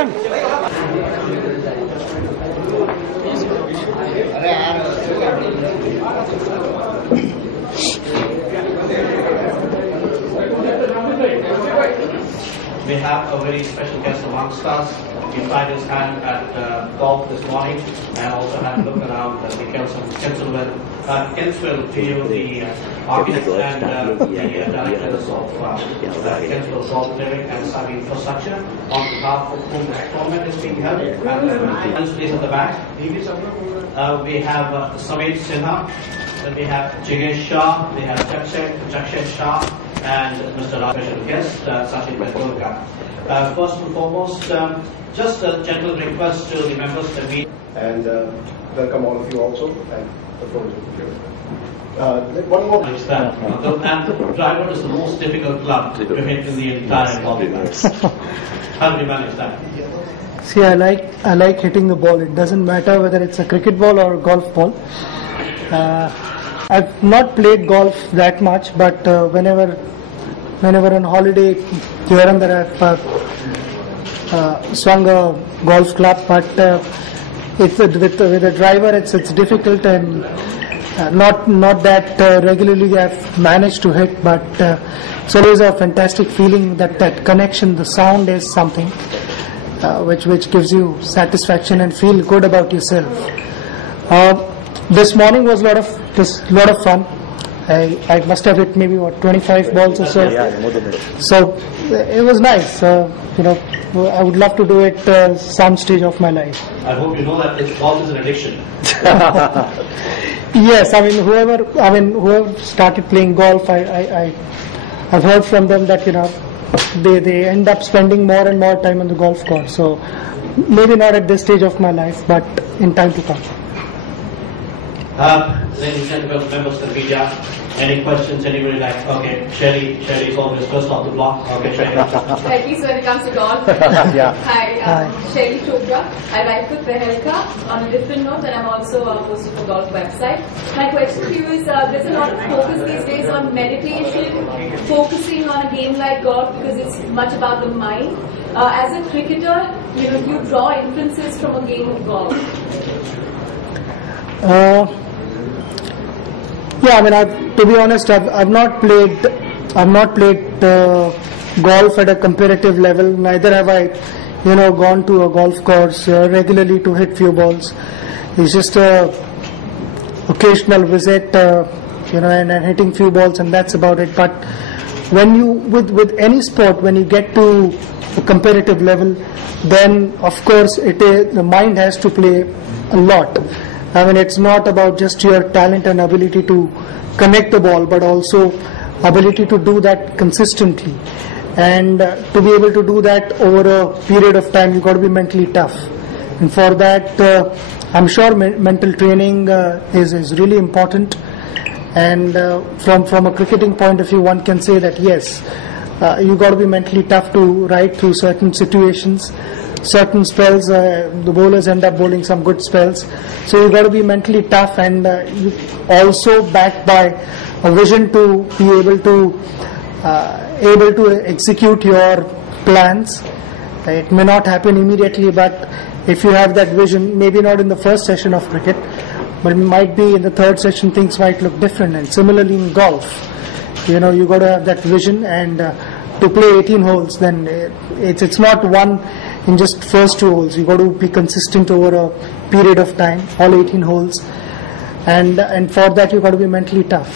Karan. We have a very special guest amongst us. He tried his hand at golf this morning and also had a look around the Kensington. Kensville Field, the architects and the directors of Kensville Salt Lyric and Sub Infrastructure on behalf of whom the tournament is being held. And please at the back. We have Samit Sinha, then we have Jigesh Shah, we have Jakshet Shah, and Mr. Raj, special guest, Sachin Tendulkar. First and foremost, just a gentle request to the members of the meeting. And welcome all of you also, and look forward to it. One more. And driver is the most difficult club to hit in the entire ball. How do you manage that? See, I like hitting the ball. It doesn't matter whether it's a cricket ball or a golf ball. I've not played golf that much, but whenever on holiday here and there I've swung a golf club, but it's with a driver it's difficult, and not that regularly I've managed to hit, but it's always a fantastic feeling that connection, the sound is something which gives you satisfaction and feel good about yourself. This morning was a lot of fun. I must have hit maybe 25 balls or so. So it was nice. I would love to do it some stage of my life. I hope you know that golf is an addiction. Yes, whoever started playing golf, I've heard from them that they end up spending more and more time on the golf course. So maybe not at this stage of my life, but in time to come. Ladies and gentlemen, members of the media, any questions anybody like? Okay, Shelly's always first off the block. Okay, Shelly. At least when it comes to golf. Yeah. Hi, Shelly Chopra. I write for Tehelka on a different note, and I'm also a host of a golf website. My question to you is, there's a lot of focus these days on meditation, focusing on a game like golf because it's much about the mind. As a cricketer, do you draw inferences from a game of golf? To be honest, I've not played golf at a competitive level. Neither have I, gone to a golf course regularly to hit few balls. It's just a occasional visit, and hitting few balls, and that's about it. But when you with any sport, when you get to a competitive level, then of course the mind has to play a lot. It's not about just your talent and ability to connect the ball, but also ability to do that consistently. And to be able to do that over a period of time, you've got to be mentally tough. And for that, I'm sure mental training is really important. And from a cricketing point of view, one can say that yes, you've got to be mentally tough to ride through certain situations. Certain spells, the bowlers end up bowling some good spells. So you've got to be mentally tough, and you also backed by a vision to be able to execute your plans. It may not happen immediately, but if you have that vision, maybe not in the first session of cricket, but it might be in the third session things might look different. And similarly in golf, you've got to have that vision, and to play 18 holes, then it's not one in just first 2 holes. You've got to be consistent over a period of time, all 18 holes, and for that you've got to be mentally tough.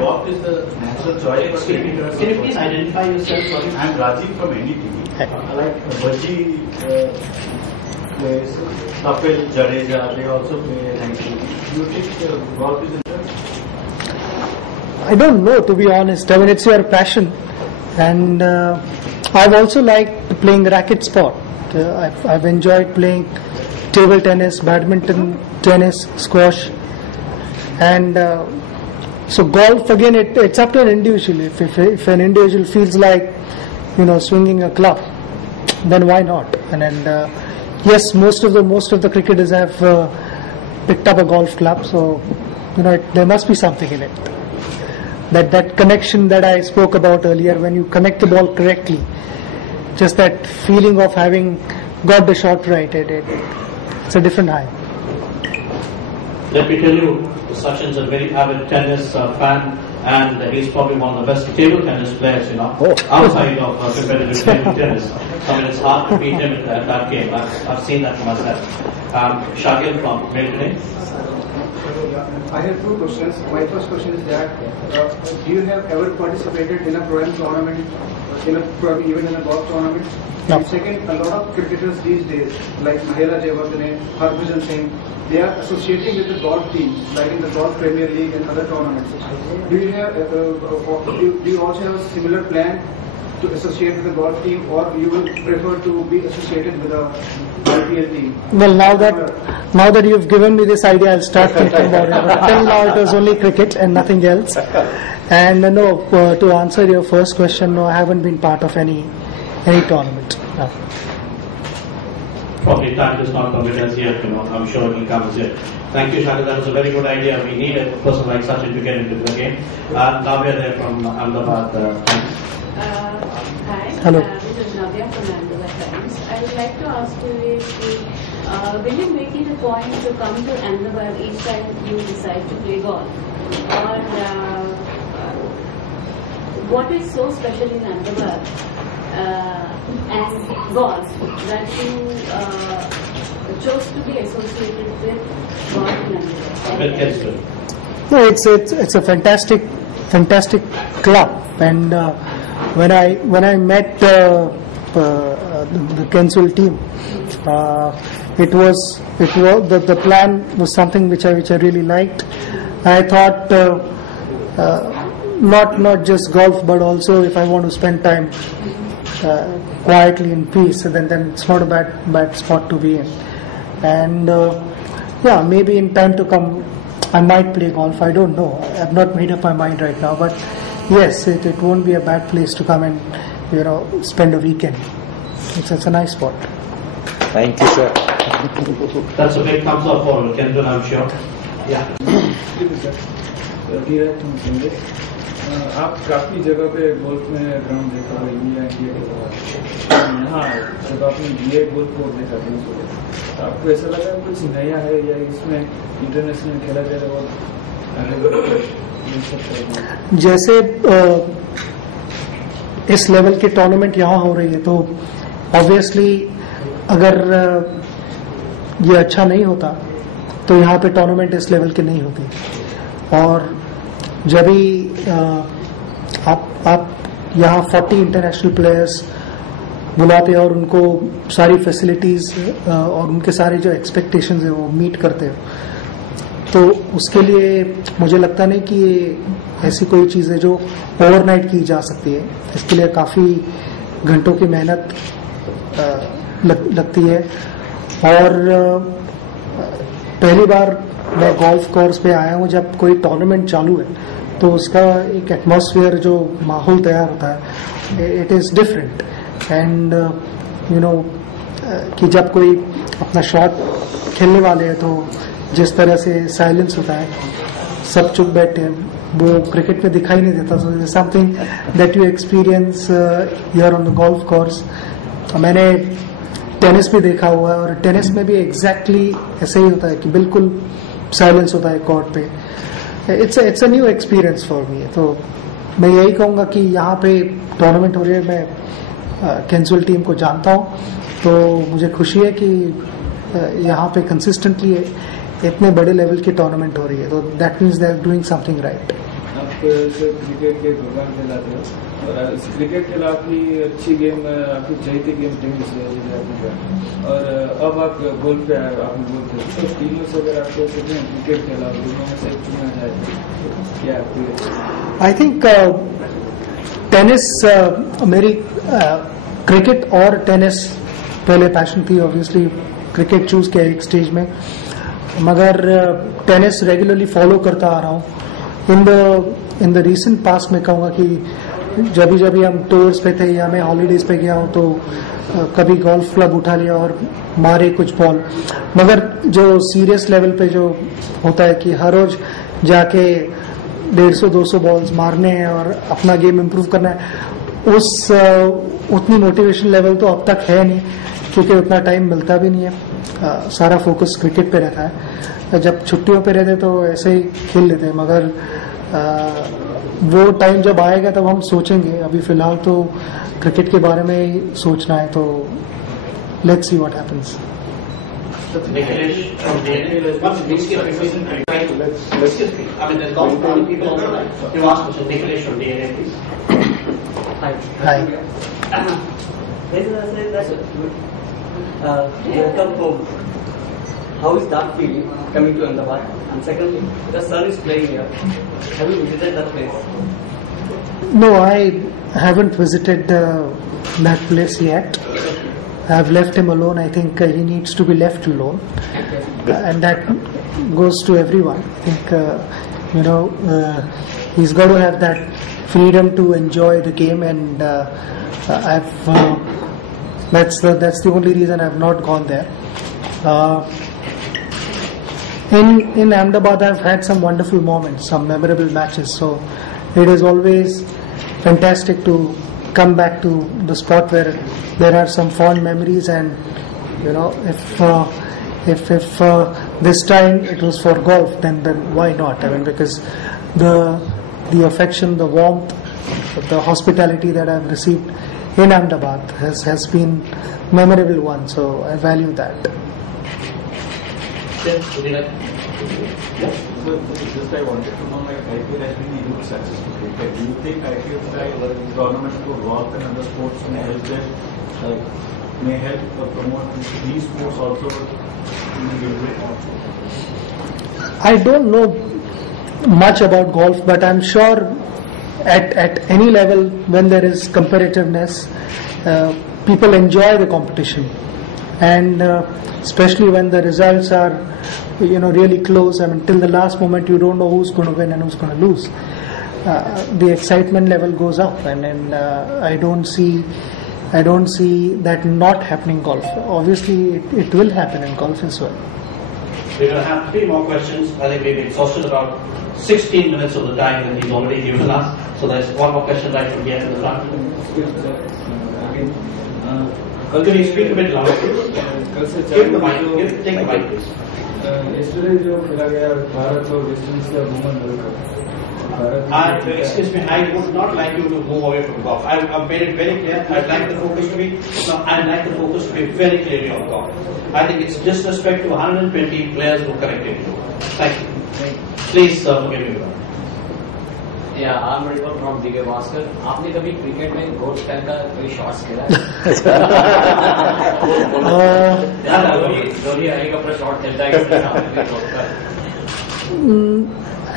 What is the natural choice? Can you please identify yourself? I'm Rajiv from NDTV. I like Bhaji plays, Kapil Jadeja, they also play ranking. Do you think golf is interesting? I don't know, to be honest. It's your passion. And I've also liked playing racket sport. I've enjoyed playing table tennis, badminton, tennis, squash, and so golf again. It's up to an individual. If an individual feels like swinging a club, then why not? And yes, most of the cricketers have picked up a golf club, so there must be something in it. that connection that I spoke about earlier, when you connect the ball correctly, just that feeling of having got the shot right, it's a different high. Let me tell you, Sachin's a very avid tennis fan, and he's probably one of the best table tennis players, outside of competitive table tennis. I mean, it's hard to beat him at that game. I've seen that for myself. Shakil from Milton. I have two questions. My first question is that do you have ever participated in a pro-am tournament, even in a golf tournament? No. And second, a lot of cricketers these days, like Mahela Jayawardene, Harbhajan Singh, they are associating with the golf teams, like in the Golf Premier League and other tournaments. Do you have, do you also have a similar plan to associate with the golf team, or you will prefer to be associated with a IPL team? Well, now that you've given me this idea, I'll start thinking about it. But till now, it was only cricket and nothing else. And no, to answer your first question, no, I haven't been part of any tournament. No. Probably time does not permit us yet, I'm sure he comes here. Thank you, Shakil. That was a very good idea. We need a person like Sachin to get into the game. Navya there from Ahmedabad. Hi. Hello. This is Navya from Ahmedabad Times. I would like to ask you will you make it a point to come to Ahmedabad each time you decide to play golf? Or what is so special in Ahmedabad and golf that you chose to be associated with golf in Ahmedabad? No, it's a fantastic club, and when I met the Kenswell team, it was the plan was something which I really liked. I thought not just golf, but also if I want to spend time quietly in peace, then it's not a bad spot to be in. And maybe in time to come I might play golf. I don't know. I've not made up my mind right now, but yes, it won't be a bad place to come and spend a weekend. It's a nice spot. Thank you, sir. That's a big thumbs up for Kendall, I'm sure. Yeah. आप काफी जगह पे golf में ground देखा हुआ England यहाँ जब आपने ये गोल्फ कोर्ट देखा था आपको ऐसा लगा कुछ नया है या इसमें इंटरनेशनल खेला जाए और जैसे इस लेवल के टूर्नामेंट यहाँ हो रही है तो ऑब्वियसली अगर ये अच्छा नहीं होता तो यहाँ पे टूर्नामेंट इस लेवल के नहीं होती। और जब भी आप यहाँ 40 इंटरनेशनल प्लेयर्स बुलाते हैं और उनको सारी फैसिलिटीज और उनके सारे जो एक्सपेक्टेशंस है वो मीट करते हो, तो उसके लिए मुझे लगता नहीं कि ये ऐसी कोई चीज़ है जो ओवरनाइट की जा सकती है। इसके लिए काफ़ी घंटों की मेहनत लगती है। और पहली बार मैं गोल्फ कोर्स पे आया हूँ जब कोई टूर्नामेंट चालू है, तो उसका एक एटमॉस्फेयर जो माहौल तैयार होता है इट इज़ डिफरेंट। एंड कि जब कोई अपना शॉट खेलने वाले हैं तो जिस तरह से साइलेंस होता है, सब चुप बैठे हैं, वो क्रिकेट में दिखाई नहीं देता। So something that you experience here on the golf course. मैंने टेनिस भी देखा हुआ है और टेनिस में भी एग्जैक्टली ऐसे ही होता है कि बिल्कुल साइलेंस होता है कोर्ट पे। It's a new experience for me. तो मैं यही कहूँगा कि यहाँ पे टूर्नामेंट हो रही है, मैं कैंसुअल टीम को जानता हूँ, तो मुझे खुशी है कि यहाँ पे कंसिस्टेंटली इतने बड़े लेवल की टूर्नामेंट हो रही है, तो that means they are doing something right. आप क्रिकेट के प्रोग्राम खेलाते हो और इस क्रिकेट खेला आपकी अच्छी गेम, आपकी चहीती गेम टेनिस है, और अब आप गोल्फ पे आए, आपने गोल्फ खेला, तो तीनों से अगर आपको क्रिकेट खेला दोनों में से चुना जाए तो क्या आपकी? आई थिंक टेनिस मेरी क्रिकेट और टेनिस पहले पैशन थी। ऑब्वियसली क्रिकेट चूज किया एक स्टेज में, मगर टेनिस रेगुलरली फॉलो करता आ रहा हूँ। इन द रीसेंट पास्ट में कहूँगा कि जब भी हम टूर्स पे थे या मैं हॉलीडेज पे गया हूँ तो कभी गोल्फ क्लब उठा लिया और मारे कुछ बॉल। मगर जो सीरियस लेवल पे जो होता है कि हर रोज जाके 150-200 बॉल्स मारने हैं और अपना गेम इम्प्रूव करना है, उतनी मोटिवेशन लेवल तो अब तक है नहीं, क्योंकि उतना टाइम मिलता भी नहीं है। सारा फोकस क्रिकेट पे रहता है। जब छुट्टियों पे रहते तो ऐसे ही खेल लेते हैं, मगर वो टाइम जब आएगा तब हम सोचेंगे। अभी फिलहाल तो क्रिकेट के बारे में ही सोचना है, तो let's see what happens. Nikhilesh from DNA. Excuse me. I mean, there's lots of people on the line. You ask Mr. Nikhilesh from DNA, please. Hi. Hi. When you say that you come home, how is that feeling coming to Ahmedabad? And secondly, the son is playing here. Have you visited that place? No, I haven't visited that place yet. I've left him alone. I think he needs to be left alone, and that goes to everyone. I think he's got to have that freedom to enjoy the game, and that's the only reason I've not gone there. In Ahmedabad, I've had some wonderful moments, some memorable matches. So it is always fantastic to come back to the spot where there are some fond memories, and if this time it was for golf, then why not? I mean, because the affection, the warmth, the hospitality that I've received in Ahmedabad has been memorable one, so I value that. Yes, would you like? Yes. So just I wanted to know, like IPL has been a huge success to cricket. Do you think IPL style tournaments for golf and other sports may help them, may help promote these sports also in a good way? I don't know much about golf, but I'm sure at any level when there is competitiveness, people enjoy the competition, and especially when the results are really close. I mean, till the last moment you don't know who's going to win and who's going to lose. The excitement level goes up, and I don't see that not happening in golf. Obviously it will happen in golf as well. We're going to have 3 more questions. I think we've exhausted about 16 minutes of the time that he's already given us. So there's one more question right from here in the front. Can you speak a bit louder, please? Take the mic, please. Yesterday जो खेला गया भारत और West Indies का women world cup, excuse me, I would not like you to move away from golf. I've made it very clear. I'd like the focus to be very clearly on golf. I think it's disrespect to 120 players who corrected you. Thank you. Please forgive me. Yeah, I'm River from DK Bhaskar. आपने कभी cricket में गोल style का कोई shots खेला है? धोनी हरी कपड़ा shot खेलता है किसके साथ?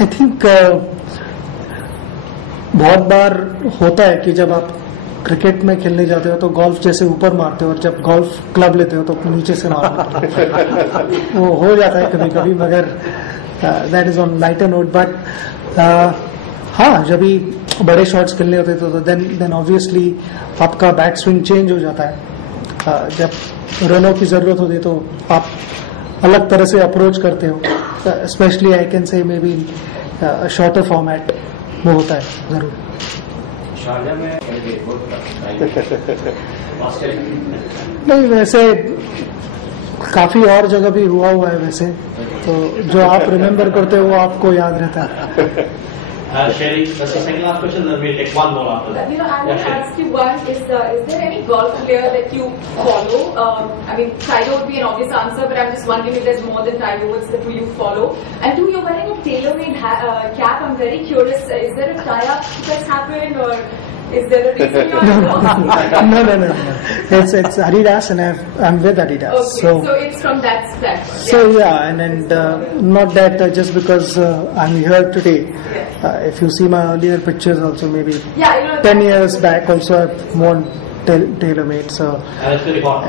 I think बहुत बार होता है कि जब आप क्रिकेट में खेलने जाते हो तो गोल्फ जैसे ऊपर मारते हो, और जब गोल्फ क्लब लेते हो तो नीचे से मारते हो। वो हो जाता है कभी कभी, मगर that is on lighter note. But हाँ, जब भी बड़े शॉट्स खेलने होते तो देन ऑब्वियसली आपका बैक स्विंग चेंज हो जाता है। जब रनों की जरूरत होती है तो आप अलग तरह से अप्रोच करते हो। Specially I can say may be shorter format वो होता है जरूर। शारजा में नहीं, वैसे काफी और जगह भी हुआ है वैसे, तो जो आप रिमेम्बर करते हो वो आपको याद रहता है। Sherry, that's the second last question, then we'll take one more after that. I want to ask you one, is there any golf player that you follow? I mean, Tiger would be an obvious answer, but I'm just wondering if there's more than Tiger Woods that you follow. And two, you're wearing a tailor-made cap. I'm very curious, is there a tie-up that's happened, or is there a reason you're No. It's Adidas, and I'm with Adidas. Okay, so it's from that stretch. So yeah, and not that just because I'm here today. If you see my earlier pictures also, maybe 10 years back also I've worn tailor-made. So that's very hot.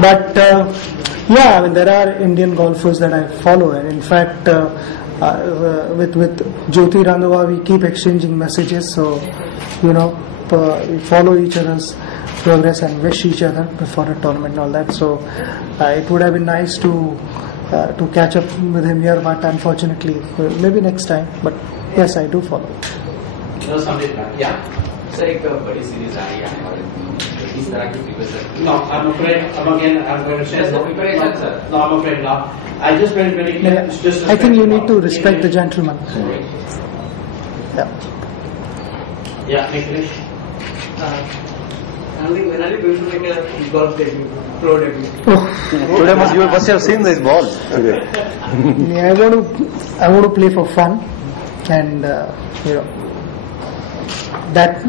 But yeah, I mean, there are Indian golfers that I follow, and in fact with Jyoti Randhawa we keep exchanging messages, so we follow each other's progress and wish each other before a tournament and all that. So it would have been nice to to catch up with him here, but unfortunately, maybe next time. But yes, I do follow. Yeah. Sir एक बड़ी series आ रही है और इस तरह की preparation. No, I'm afraid. I'm going to say no preparation, sir. No, I'm afraid not. I just very clear. Yeah. I think you need to respect the gentleman. Yeah. Yeah, Nikhilesh. When are you going to make a golf debut, pro debut? Today you must have seen this ball today. Yeah, I want to play for fun, and you know that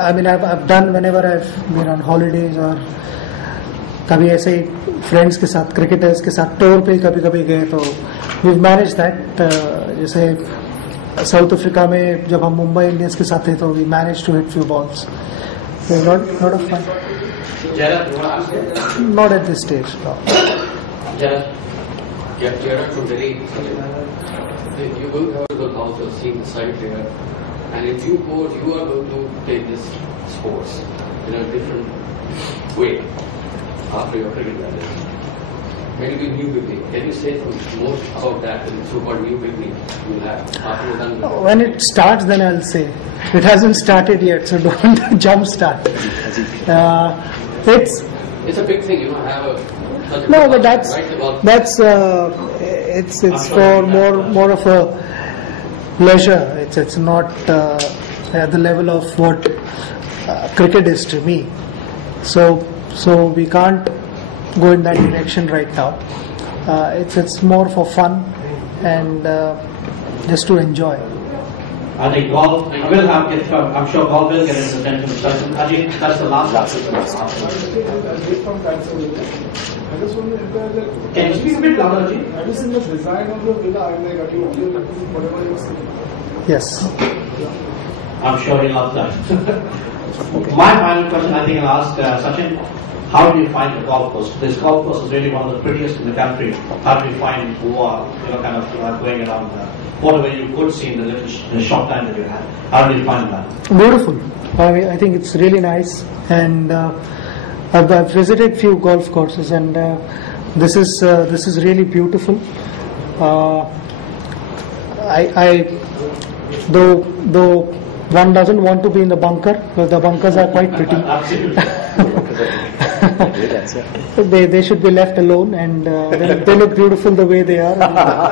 I mean I've done whenever I've been on holidays or कभी ऐसे ही friends के साथ cricketers के साथ tour पे कभी गए तो we've managed that. जैसे साउथ अफ्रीका में जब हम मुंबई इंडियंस के साथ थे तो we managed to hit few balls. Not of fun. Jared, you want to ask it? Not at this stage. No. Jared from Delhi. You will have to go out to see the side here, and if you go, you are going to play this sports in a different way after your cricket career. When you be new beginning, can you say more about that? The so-called new beginning you will have after you're done? When it starts, then I'll say. It hasn't started yet, so don't jump start. It's a big thing, you know. Have a no, but that's it's for more of a pleasure. It's not at the level of what cricket is to me. So we can't go in that direction right now. It's more for fun and just to enjoy. I think golf will have. I'm sure golf will get into the attention session. I think that's the last question. Can you speak a bit louder, Ji? Have you seen the design of the villa? I'm like, whatever you see. Yes. I'm sure he loves that. My final question, I think I'll ask Sachin. How do you find the golf course? This golf course is really one of the prettiest in the country. How do you find who are kind of going around whatever you could see in the short time that you had? How do you find that? Beautiful. I think it's really nice, and I've visited few golf courses, and this is really beautiful. Though one doesn't want to be in the bunker, but the bunkers are quite pretty. They should be left alone, and they look beautiful the way they are.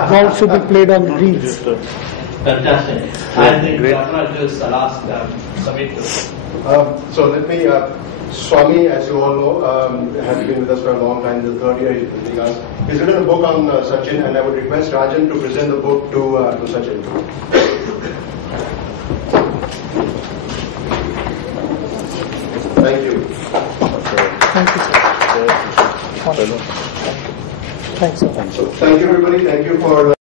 Golf should be played on greens. Fantastic. I think I'll ask Samit. So let me, Swami, as you all know, has been with us for a long time, the third year he's visiting us. He's written a book on Sachin, and I would request Rajan to present the book to Sachin. Thank you. Thank you, sir. Thanks, sir. Thank you, everybody. Thank you for